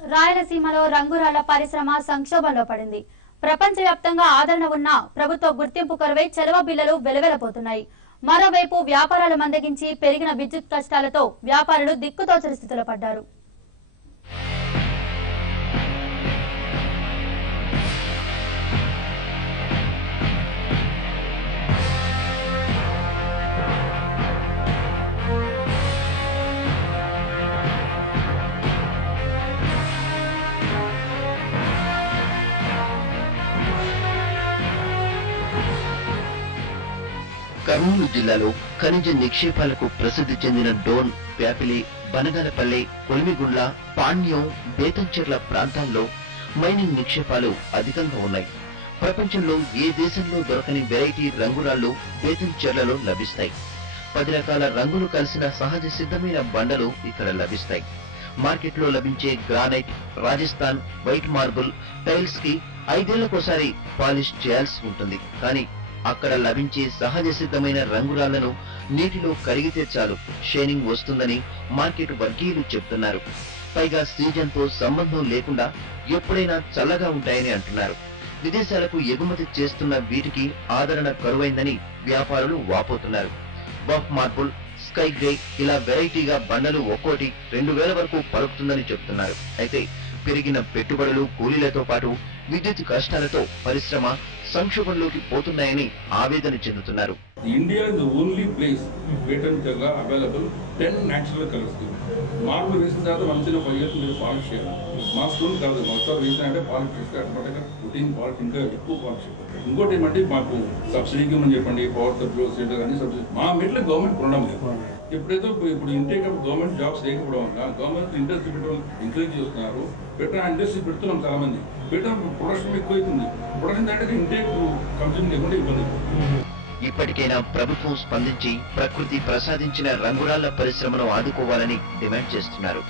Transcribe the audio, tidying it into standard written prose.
రాయలసీమలో రంగురాళ్ల పరిశ్రమ సంక్షోభంలో పడింది. ప్రపంచవ్యాప్తంగా ఆదరణ ఉన్న ప్రభుత్వ గుర్తింపు కరువై చెలవ బిల్లలు వెలువెలపోతున్నాయి. మరోవైపు వ్యాపారాలు మందగించి పెరిగిన విద్యుత్ కష్టాలతో వ్యాపారులు దిక్కుతోచని స్థితిలో పడ్డారు. కర్నూలు జిల్లాలో ఖనిజ నిక్షేపాలకు ప్రసిద్ధి చెందిన డోన్, ప్యాపిలి, బనగానపల్లె, కొలిమిగుండ్ల, పాణ్యం, బేతంచెర్ల ప్రాంతాల్లో మైనింగ్ నిక్షేపాలు అధికంగా ఉన్నాయి. ప్రపంచంలో ఏ దేశంలో దొరకని వెరైటీ రంగురాళ్లు బేతంచెర్లలో లభిస్తాయి. 10 రకాల రంగులు కలిసిన సహజ సిద్ధమైన బండలు ఇక్కడ లభిస్తాయి. మార్కెట్లో లభించే granite, Rajasthan white marble tiles కి 5 ఏళ్లకోసారి పాలిష్ చేయాల్సి ఉంటుంది. కానీ అక్కడ లభించే సహజ సిద్ధమైన రంగురాళ్లను నీటిలో కరిగితే చాలు షైనింగ్ వస్తుందని మార్కెట్ వర్గీయులు చెబుతున్నారు. పైగా సీజన్ తో సంబంధం లేకుండా ఎప్పుడైనా చల్లగా ఉంటాయని అంటున్నారు. విదేశాలకు ఎగుమతి చేస్తున్న వీటికి ఆదరణ కరువైందని వ్యాపారులు వాపోతున్నారు. బఫ్ మార్బుల్, స్కై గ్రే ఇలా వెరైటీగా బండలు ఒక్కోటి 2000 వరకు పలుకుతుందని చెబుతున్నారు. అయితే పెరిగిన పెట్టుబడులు, కూలీలతో పాటు విద్యుత్ కష్టాలతో పరిశ్రమ సంక్షోభంలోకి పోతున్నాయని ఆవేదన చెందుతున్నారు. India is the only place Betamcherla available 10 natural colours. Marble వేసిన తర్వాత మంచిగా 5 years మీరు పాలిష్ చేయాలి. మా స్టోన్ కాదు, మొత్తం వేసినంటే పాలిష్ చేస్తే రొటీన్ పాలిష్ ఇంకా ఎక్కువ పాలిష్ అయిపోతుంది. ఇంకోటి ఏమంటే మాకు సబ్సిడీకి మనం చెప్పండి, పవర్ సబ్సిడీ అన్ని సబ్సిడీ మా మిడిల్ గవర్నమెంట్ కొనడం లేదు. ఎప్పుడైతే ఇప్పుడు ఇంటేక్ ఆఫ్ గవర్నమెంట్ జాబ్స్ లేకపోవడం వల్ల గవర్నమెంట్ ఇండస్ట్రీ పెట్టడం ఎంకరేజ్ చేస్తున్నారు. బెటర్ ఇండస్ట్రీ పెడుతున్నాం చాలా మంది. బెటర్ ప్రొడక్షన్ ఎక్కువ అవుతుంది. ప్రొడక్షన్ అంటే ఇంటేక్ కన్సూమ్ లేకుండా ఇబ్బంది. ఇప్పటికైనా ప్రభుత్వం స్పందించి ప్రకృతి ప్రసాదించిన రంగురాళ్ల పరిశ్రమను ఆదుకోవాలని డిమాండ్ చేస్తున్నారు.